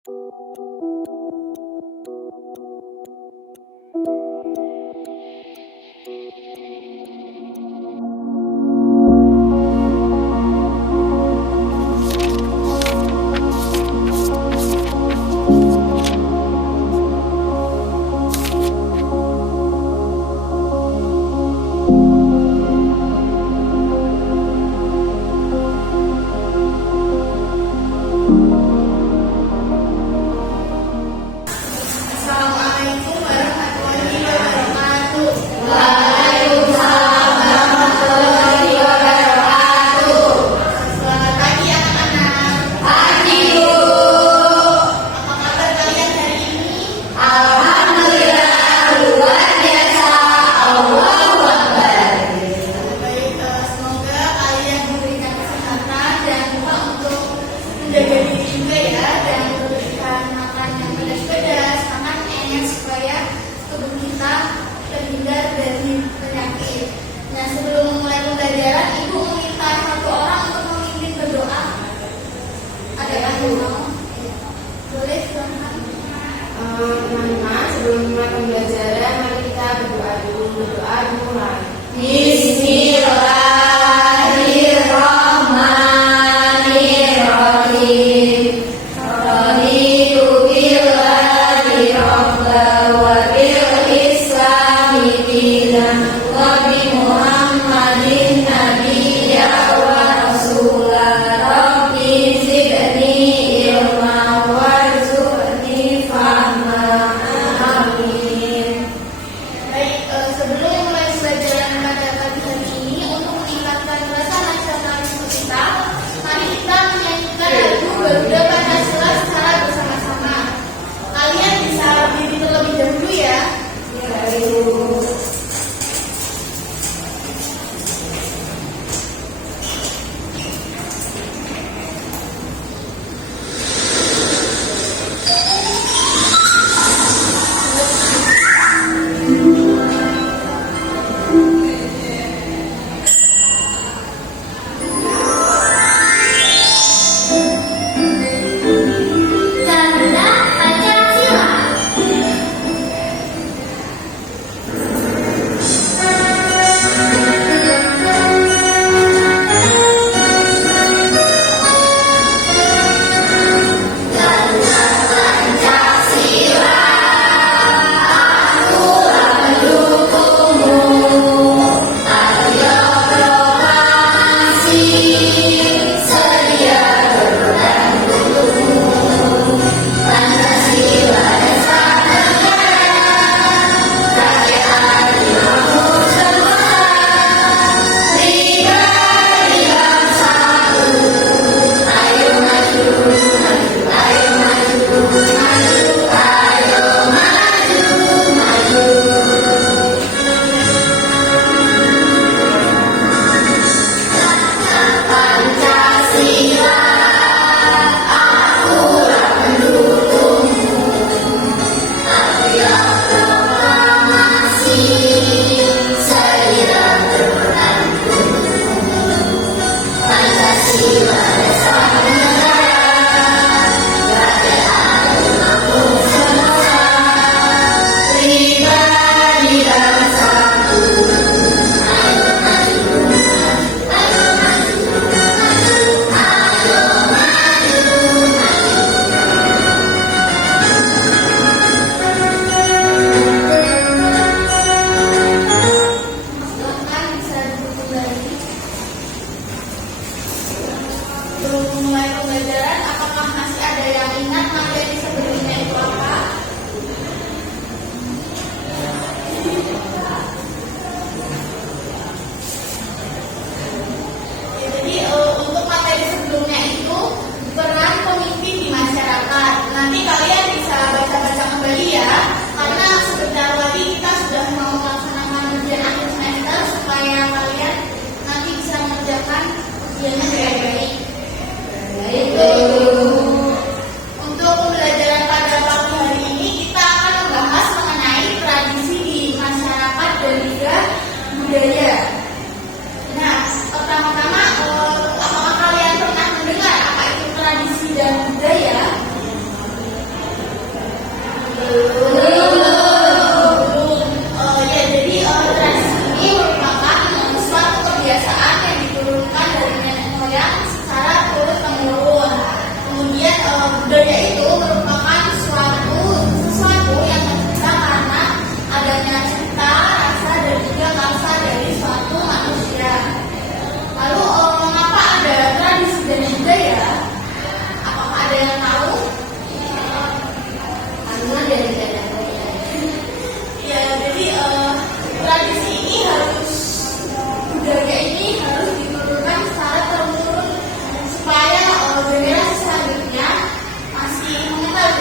Assalamualaikum warahmatullahi wabarakatuh. Waalaikumsalam warahmatullahi wabarakatuh. Selamat pagi anak-anak. Pagi Bu. Apa kabar kalian hari ini? Alhamdulillah luar biasa. Allahu Akbar. Baik, semoga kalian diberikan kesehatan dan lupa untuk menjaga diri juga ya, dan memberikan makan yang pedas-pedas, makan es supaya tubuh kita terhindar dari penyakit. Nah, sebelum memulai pembelajaran, Ibu meminta satu orang untuk memimpin berdoa. Ada yang mau? Iya. Boleh, silahkan. Teman-teman, sebelum mulai pembelajaran, mari kita berdoa dulu. Berdoa dimulai. Bismillahirrahmanirrahim. Raditu billahi rabba wa bil islami dinan wa bi Muhammadin nabiyya wa rasula. Rabbi zidni ilma warzuqni fahma. Amin. Baik, sebelum mulai pembelajaran pada pagi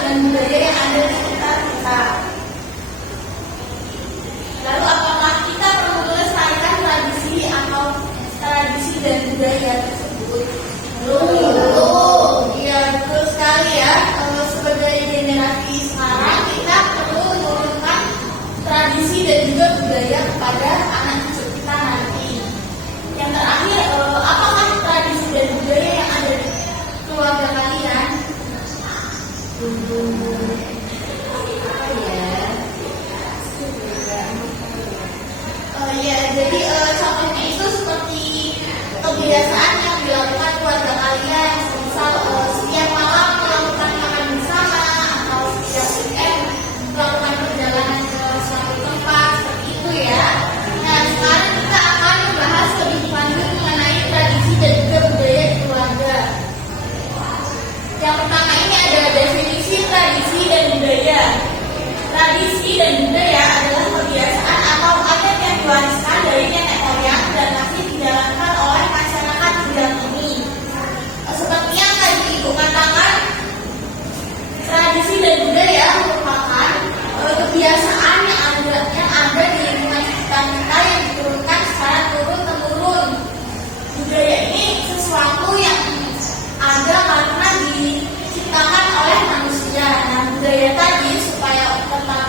dengan budaya yang ada di sekitar kita. Lalu apakah kita perlu melestarikan tradisi dan budaya tersebut? Iya, betul sekali ya. Sebagai generasi sekarang kita perlu menurunkan tradisi dan juga budaya kepada anak cucu kita nanti. Yang terakhir, apakah tradisi dan budaya yang ada di keluarga kalian? Ya, jadi contohnya itu seperti kebiasaan yang dilakukan keluarga kalian, misal setiap malam melakukan makan bersama atau setiap weekend melakukan perjalanan ke suatu tempat seperti itu ya. Nah, sekarang kita akan membahas lebih lanjut mengenai tradisi dan juga budaya di keluarga. Yang pertama ini ada definisi tradisi dan budaya. Tradisi dan budaya adalah kebiasaan atau adat yang diwariskan dari nenek moyang dan masih dijalankan oleh masyarakat sejak ini. Seperti yang tadi Ibu katakan, tradisi dan budaya merupakan kebiasaan yang ada di lingkungan sekitar kita yang diturunkan secara turun-temurun. Budaya ini sesuatu yang ada karena diciptakan oleh manusia. Nah, budaya tadi supaya tetap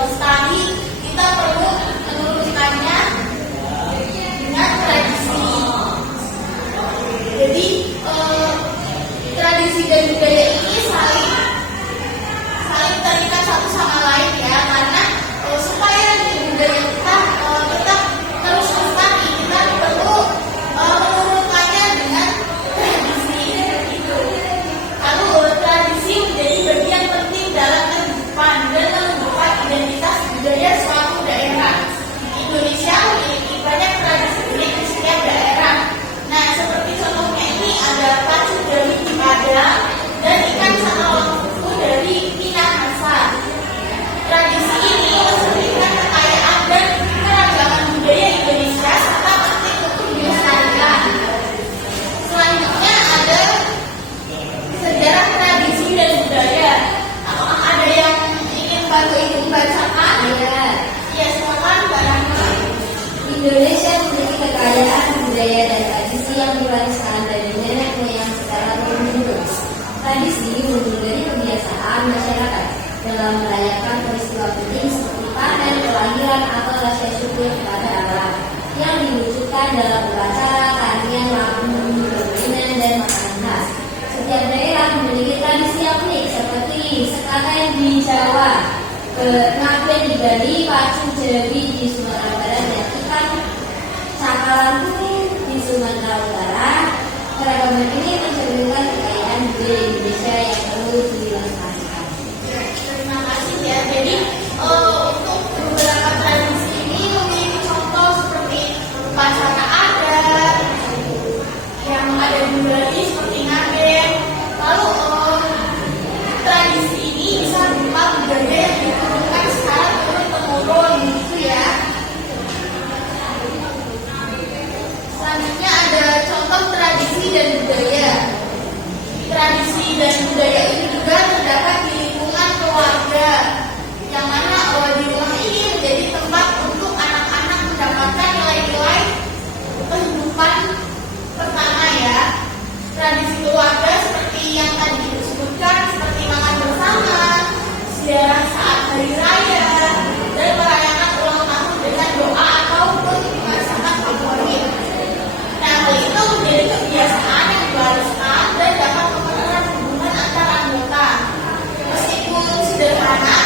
lestari, kita perlu menurunkannya dengan tradisi. Jadi tradisi dan budaya ini saling terikat satu sama lain ya, karena supaya budaya kita tetap terus lestari, kita perlu menurunkannya dengan tradisi itu. Lalu tradisi menjadi bagian penting dalam kehidupan dan menunjukkan identitas budaya suatu daerah. Indonesia memiliki banyak tradisi unik di setiap daerah. Nah, seperti contohnya ini ada pacu dari Padang dan ikan sambal fufu dari Minahasa. Tradisi ini mencerminkan kekayaan dan keragaman budaya Indonesia serta penting untuk dilestarikan. Selanjutnya ada sejarah tradisi dan budaya. Apakah ada yang ingin bantu Ibu membacakan? Ya, silakan Mbak Rahma. Indonesia memiliki kekayaan budaya dan tradisi yang diwariskan dari nenek moyang secara turun-temurun. Tradisi muncul dari kebiasaan masyarakat dalam merayakan peristiwa penting seperti panen, kelahiran, atau rasa syukur kepada Allah yang diwujudkan dalam upacara, tarian, lagu, permainan, dan makanan khas. Setiap daerah memiliki tradisi yang unik seperti sekaten di Jawa, ngaben di Bali, pacu jawi di Sumatera Barat, dan ikan cakalanku di Sumatera Utara. Keragaman ini mencerminkan kekayaan budaya Indonesia yang perlu dilestarikan. Terima kasih ya. Jadi untuk beberapa tradisi ini memiliki contoh seperti upacara adat yang ada di Bali seperti ngaben. Lalu tradisi ini bisa berupa budaya yang diturunkan secara turun-temurun gitu ya. Selanjutnya ada contoh tradisi dan budaya. Tradisi dan budaya ini juga terdapat di lingkungan keluarga, yang mana di rumah ini menjadi tempat untuk anak-anak mendapatkan nilai-nilai kehidupan pertama ya. Tradisi keluarga seperti yang tadi disebutkan, seperti makan bersama, ziarah saat hari raya, dan merayakan ulang tahun dengan doa ataupun masakan favorit. Nah, hal itu menjadi kebiasaan yang diwariskan dan dapat mempererat hubungan antar anggota. Meskipun sederhana,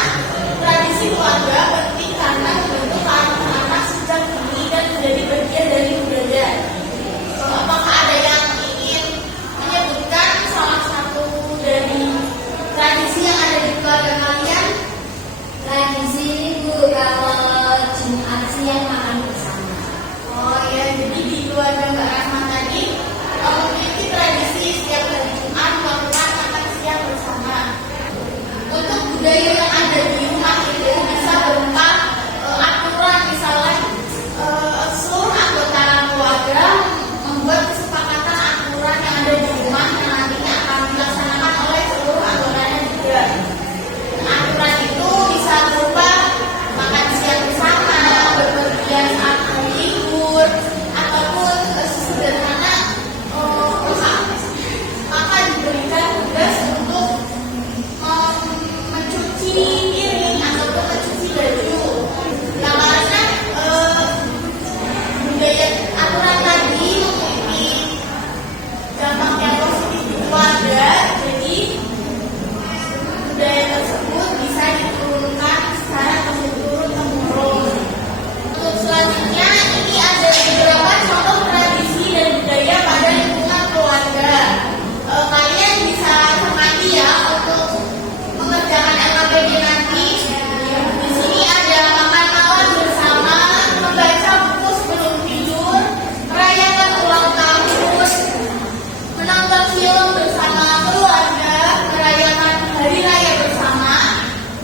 tradisi keluarga penting karena membentuk anak-anak sejak dini dan menjadi bagian dari budaya. Apakah ada yang ingin menyebutkan salah satu dari tradisi yang ada di keluarga kalian? Tradisi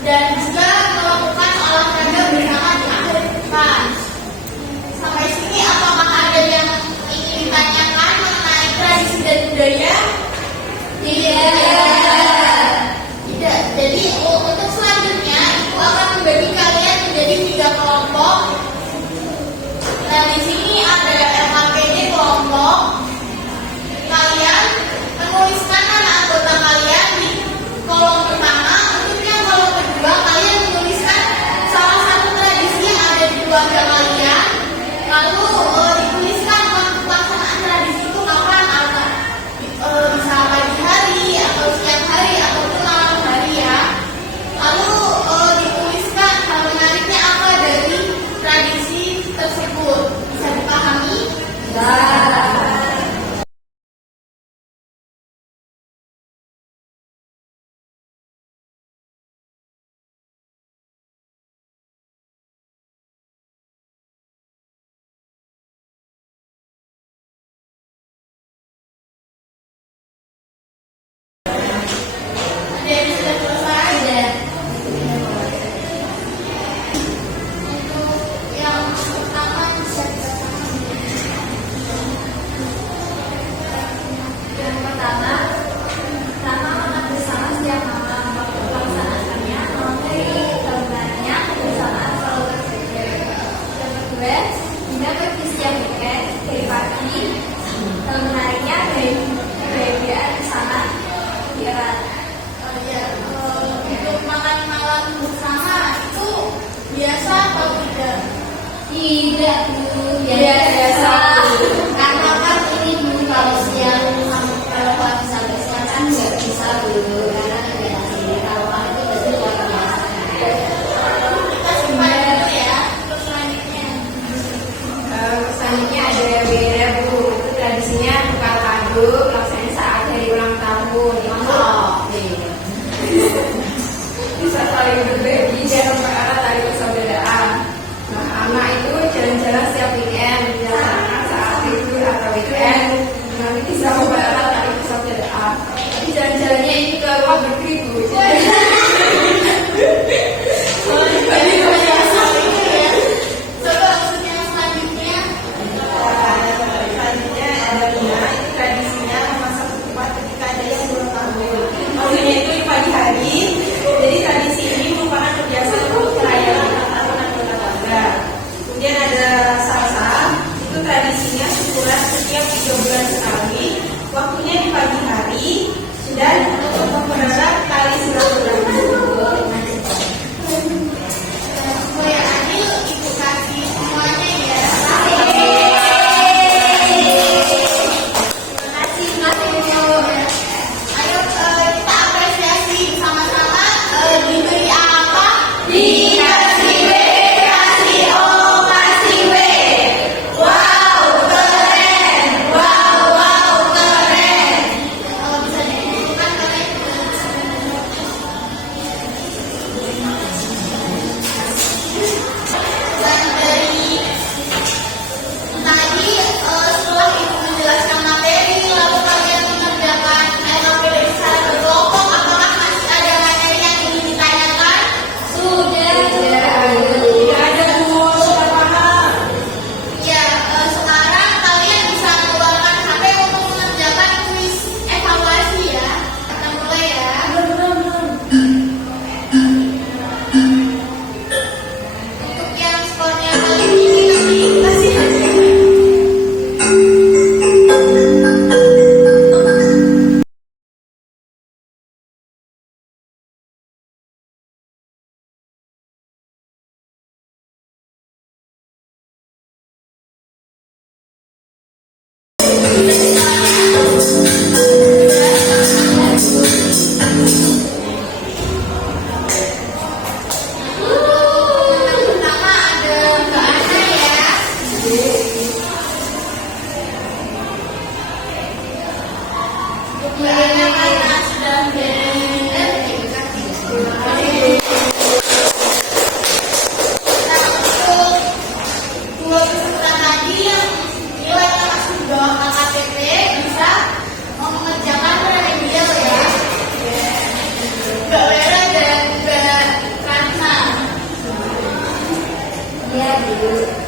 dan juga melakukan olahraga bersama di akhir pekan. Sampai sini apakah ada yang ingin ditanyakan mengenai tradisi dan budaya? Tidak. Jadi untuk selanjutnya Ibu akan membagi kalian menjadi 3 kelompok. Nah, di sini ada LKPD kelompok. Kalian menuliskan nama anggota kalian di kolom pertama. Untuk yang kolom kedua, kalian menuliskan salah satu tradisi yang ada di keluarga kalian. Lalu dituliskan waktu pelaksanaan tradisi itu kapan, bisa pagi hari atau siang hari ataupun malam hari ya. Lalu dituliskan hal menariknya apa dari tradisi tersebut. Bisa dipahami? Ada yang sudah selesai? Untuk yang pertama bisa kita Yang pertama makan bersama setiap malam. Waktu pelaksanaannya, materi gambarnya kebersamaan selalu tersedia. Yang kedua, Bunda pergi setiap weekend dari pagi. Hal menariknya kebahagiaan sangat erat. untuk makan malam bersama itu biasa atau tidak? Tidak, Bu. Biasa. Karena kan ini Bu, kalau siang kalau pagi sampai siang kan nggak bisa Bu, karena kegiatan sendiri. Kalau malam itu pasti luar biasa. Kita simpan dulu ya. Terus selanjutnya. Selanjutnya ada beda Bu, itu tradisinya tukar kado pelaksanaan saat hari ulang tahun. Bisa saling berbagi dan mempererat tali persaudaraan. Nah, anak itu jalan-jalan setiap weekend, biasanya saat libur atau weekend. Nanti bisa mempererat tali persaudaraan. Tapi jalan-jalannya ini ke luar negeri Bu. Jadi banyak sekali ya. Coba maksudnya yang selanjutnya. Selanjutnya ada bunga, itu tradisinya memasak ketupat ketika ada yang ulang tahun. Maksudnya itu di pagi hari. Jadi tradisi ini merupakan kasih.